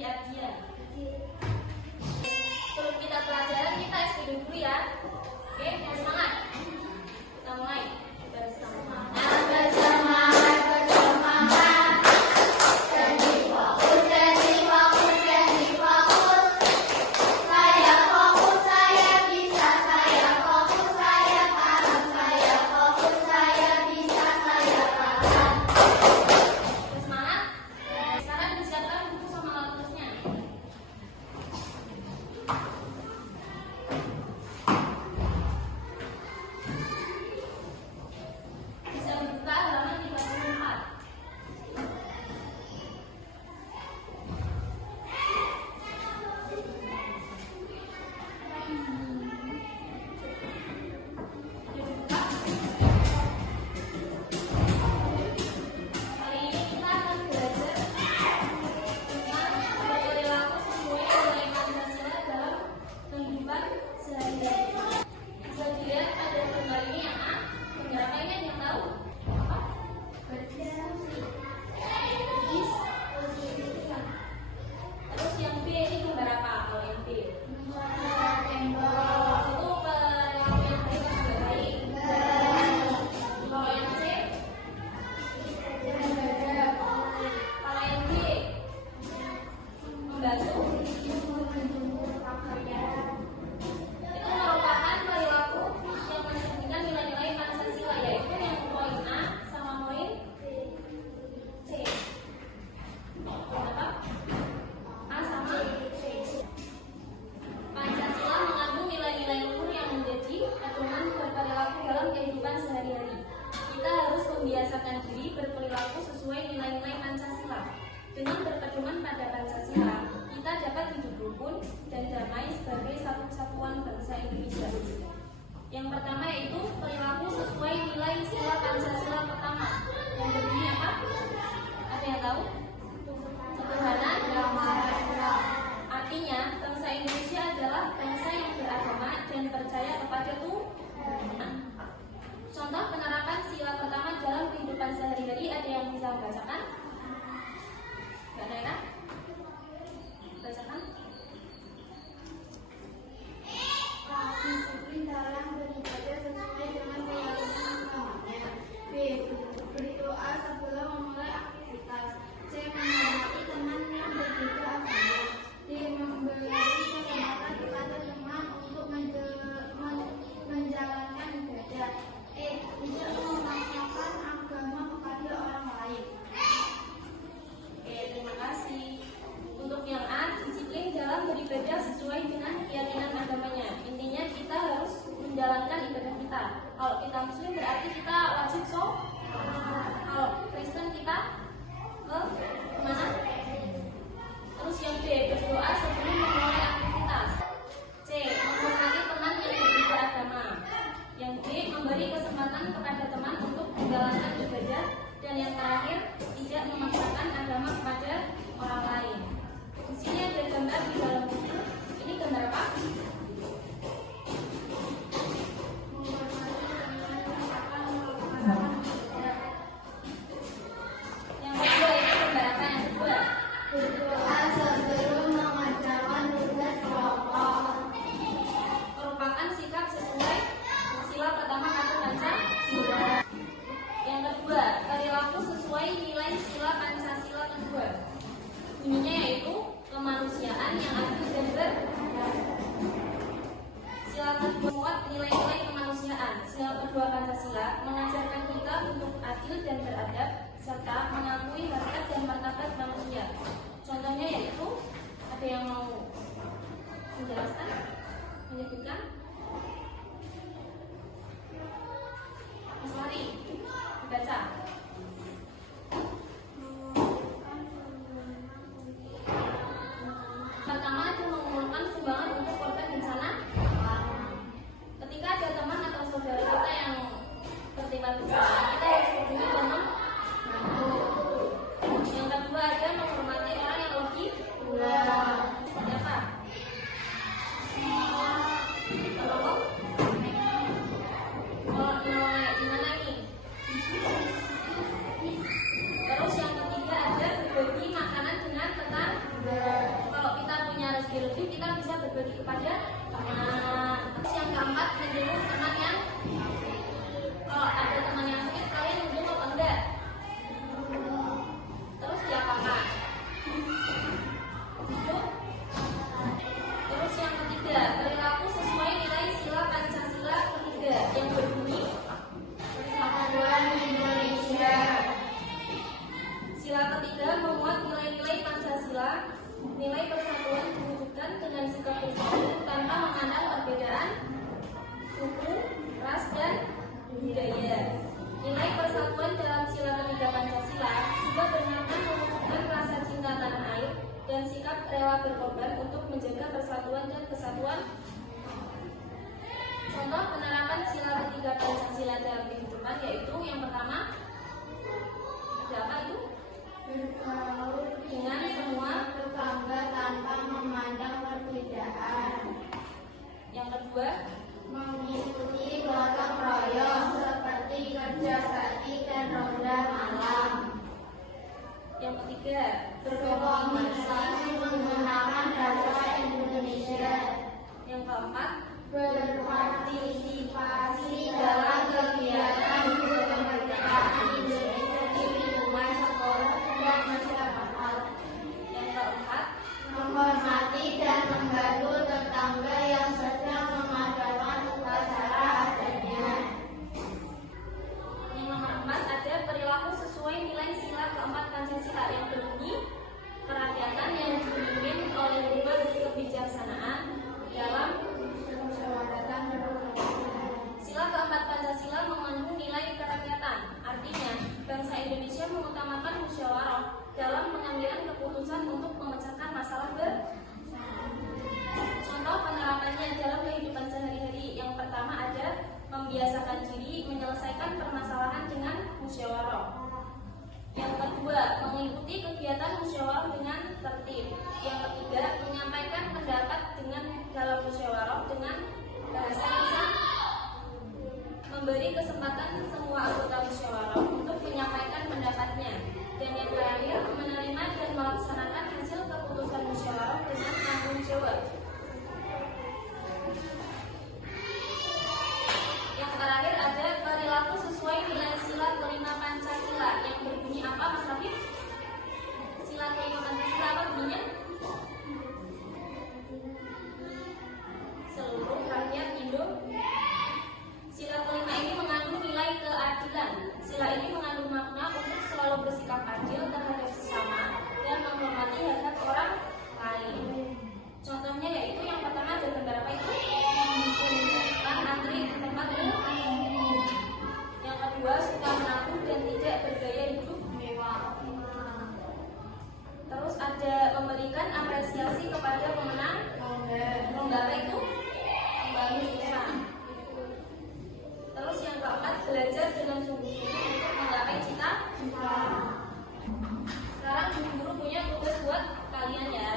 Ardian. Sebelum kita pelajaran, kita SPD dulu ya. Oke, yang semangat. Kita mulai bersama. Membiasakan diri berperilaku sesuai nilai-nilai Pancasila. Dengan berpedoman pada Pancasila, kita dapat hidup rukun dan damai sebagai satu kesatuan bangsa Indonesia. Yang pertama yaitu perilaku sesuai nilai sila Pancasila pertama. Yang berbunyi apa? Ada yang tahu? Sederhana, damai. Artinya, bangsa Indonesia adalah bangsa yang beragama dan percaya kepada Tuhan. Contoh penerapan sila pertama dalam kehidupan sehari-hari, ada yang bisa membacakan? Mbak Naira? Bacakan. Disiplin dalam beribadah sesuai dengan keyakinan agamanya. B. Berdoa sebelum memulai aktivitas. C. Menghormati teman yang berbeda agama. D. Memberi kesempatan kepada teman untuk menjalankan ibadah. Tidak memaksakan agama kepada orang lain. Oke, terima kasih. Untuk yang A, disiplin dalam beribadah sesuai dengan keyakinan agamanya. Intinya kita harus menjalankan ibadah kita. Kalau kita Muslim berarti kita wajib sholat. Kalau Kristen kita kemana? Terus yang B, berdoa sebelum memulai aktivitas. C, menghormati teman yang berbeda agama. Yang B, memberi kesempatan kepada teman untuk menjalankan ibadah. Dan yang terakhir, tidak memaksakan agama kepada orang lain. Di sini ada gambar di dalam buku. Ini gambar apa? Yang kedua itu gambar apa? Yang kedua, Berdoa sebelum mengerjakan tugas pokok. merupakan sikap sesuai sila pertama kata Pancasila. Yang kedua, perilaku sesuai nilai sila Pancasila kedua. Bunyinya yaitu kemanusiaan yang adil dan beradab. Sila kedua muat nilai-nilai kemanusiaan. Sila kedua Pancasila mengajarkan kita untuk adil dan beradab serta mengakui harkat dan martabat manusia. Contohnya yaitu, ada yang mau menjelaskan, menyebutkan? Mas Lari, baca. Pertama itu mengumpulkan sumbangan untuk korban bencana. Ketika ada teman atau saudara kita yang tertimpa bencana, kita harus hubungi dan membantu. Yang kedua ada menghormati orang yang lebih tua. Seperti apa? berbagi kepada teman. Terus yang keempat, menjenguk teman yang kalau ada teman yang sakit, kalian menjenguk apa enggak? Terus diapakan? Terus yang ketiga, perilaku sesuai nilai sila Pancasila ketiga yang berbunyi Persatuan Indonesia. sila ketiga memuat nilai-nilai Pancasila. Nilai persatuan diwujudkan dengan sikap bersatu tanpa memandang perbedaan suku, ras, dan budaya. Nilai persatuan dalam sila ketiga Pancasila juga bermakna mewujudkan rasa cinta tanah air dan sikap rela berkorban untuk menjaga persatuan dan kesatuan. Contoh penerapan sila ketiga Pancasila dalam kehidupan yaitu yang pertama, ada apa itu? Bergaul Dengan semua. tetangga tanpa memandang perbedaan. Yang kedua, Mengikuti gotong royong seperti kerja bakti dan ronda malam. yang ketiga, Berkomunikasi menggunakan bahasa Indonesia. yang keempat, Berpartisipasi dalam kegiatan kemerdekaan Indonesia di lingkungan sekolah dan masyarakat. yang keempat, Menghormati dan membantu tetangga yang sedang mengadakan upacara adatnya. yang nomor 4 ada perilaku sesuai nilai sila keempat Pancasila yang berbunyi kerakyatan yang dipimpin oleh hikmat kebijaksanaan dalam. Sila keempat Pancasila mengandung nilai kerakyatan, artinya bangsa Indonesia mengutamakan musyawarah dalam pengambilan keputusan untuk memecahkan masalah bersama. Contoh penerapannya dalam kehidupan sehari-hari. Yang pertama ada membiasakan diri menyelesaikan permasalahan dengan musyawarah. Yang kedua, mengikuti kegiatan musyawarah dengan tertib. Yang ketiga, menyampaikan pendapat dengan dalam musyawarah dengan bahasa yang sama. Memberi kesempatan semua anggota musyawarah untuk menyampaikan pendapatnya. Dan yang terakhir, menerima dan melaksanakan hasil keputusan musyawarah dengan tanggung jawab. Yang terakhir ada perilaku sesuai nilai sila kelima Pancasila yang berbunyi apa, Mas Rafif? Sila kelima Pancasila apa bunyinya? Seluruh rakyat Indonesia. Sila kelima ini mengandung nilai keadilan. Sila ini mengandung makna untuk selalu bersikap adil terhadap sesama dan menghormati hak-hak orang lain. Contohnya yaitu yang pertama ada gambar apa itu? Kan antri di tempat umum. Yang kedua suka menabung dan tidak bergaya hidup mewah. Terus ada memberikan apresiasi kepada pemenang lomba apa itu? Lomba susah. Terus yang keempat belajar dengan sungguh-sungguh untuk menggapai cita-cita. Sekarang guru punya tugas buat kalian ya.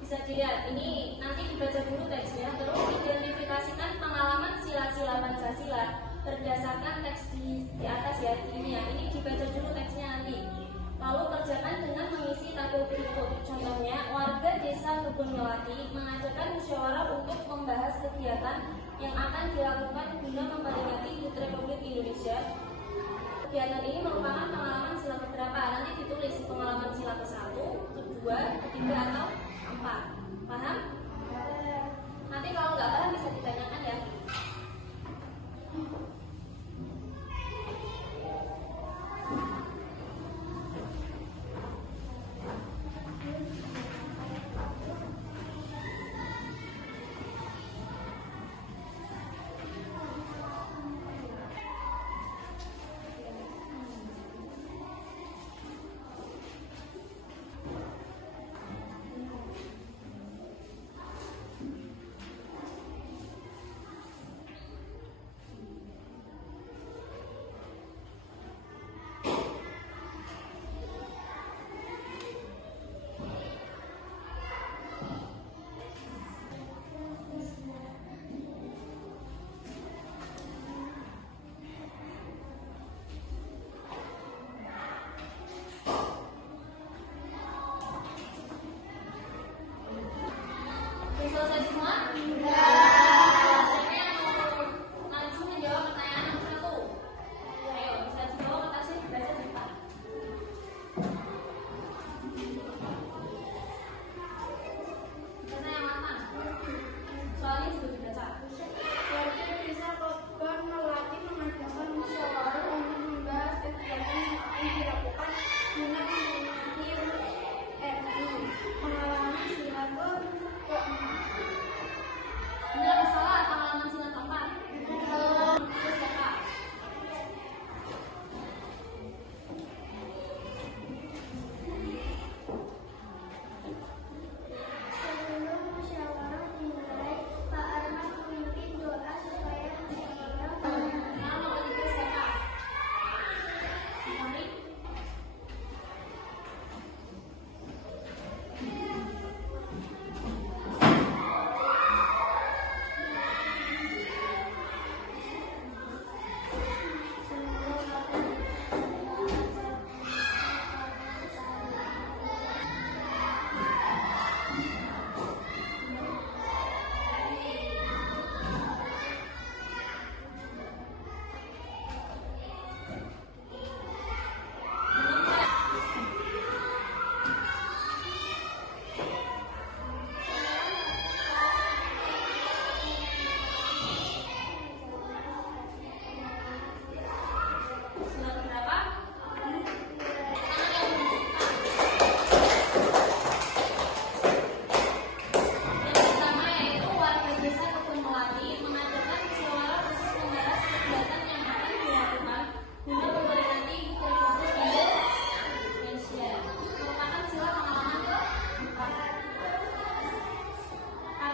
Bisa dilihat, ini nanti dibaca dulu teksnya, terus identifikasikan pengalaman sila-sila Pancasila berdasarkan teks di atas ya, ini ya. Ini dibaca dulu teksnya nanti. Lalu kerjakan dengan mengisi tabel berikut. Contohnya, warga desa Kebun Melati mengadakan musyawarah untuk membahas kegiatan yang akan dilakukan guna memperingati HUT Republik Indonesia. Kegiatan ini merupakan pengalaman sila keberapa? Nanti ditulis pengalaman sila ke-1, ke-2, ke-3 atau 4. Paham? Nanti kalau nggak paham bisa ditanyakan ya.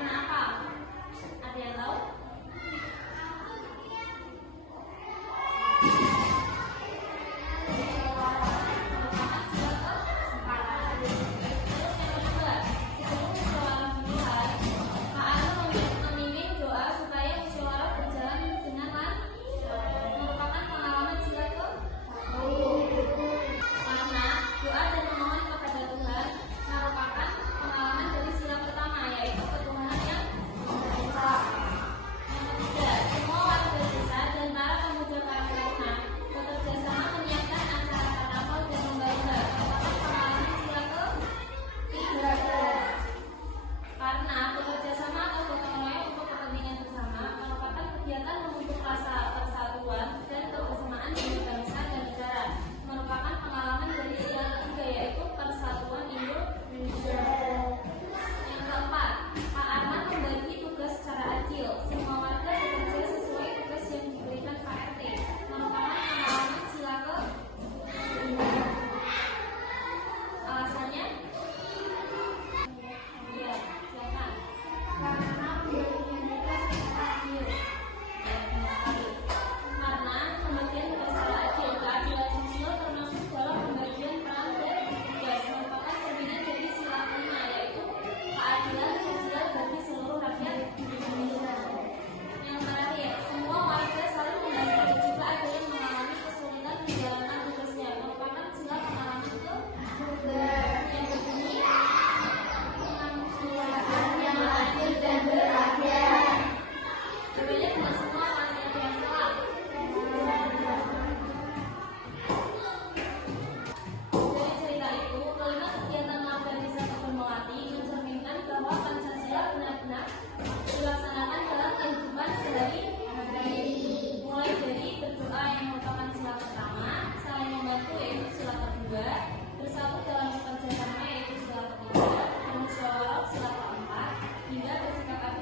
Karena apa? Ada yang tahu? Bersatu dalam bekerja sama yaitu sila ketiga, bermusyawarah sila keempat, hingga bersikap